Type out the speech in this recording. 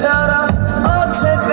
tell her, I'll take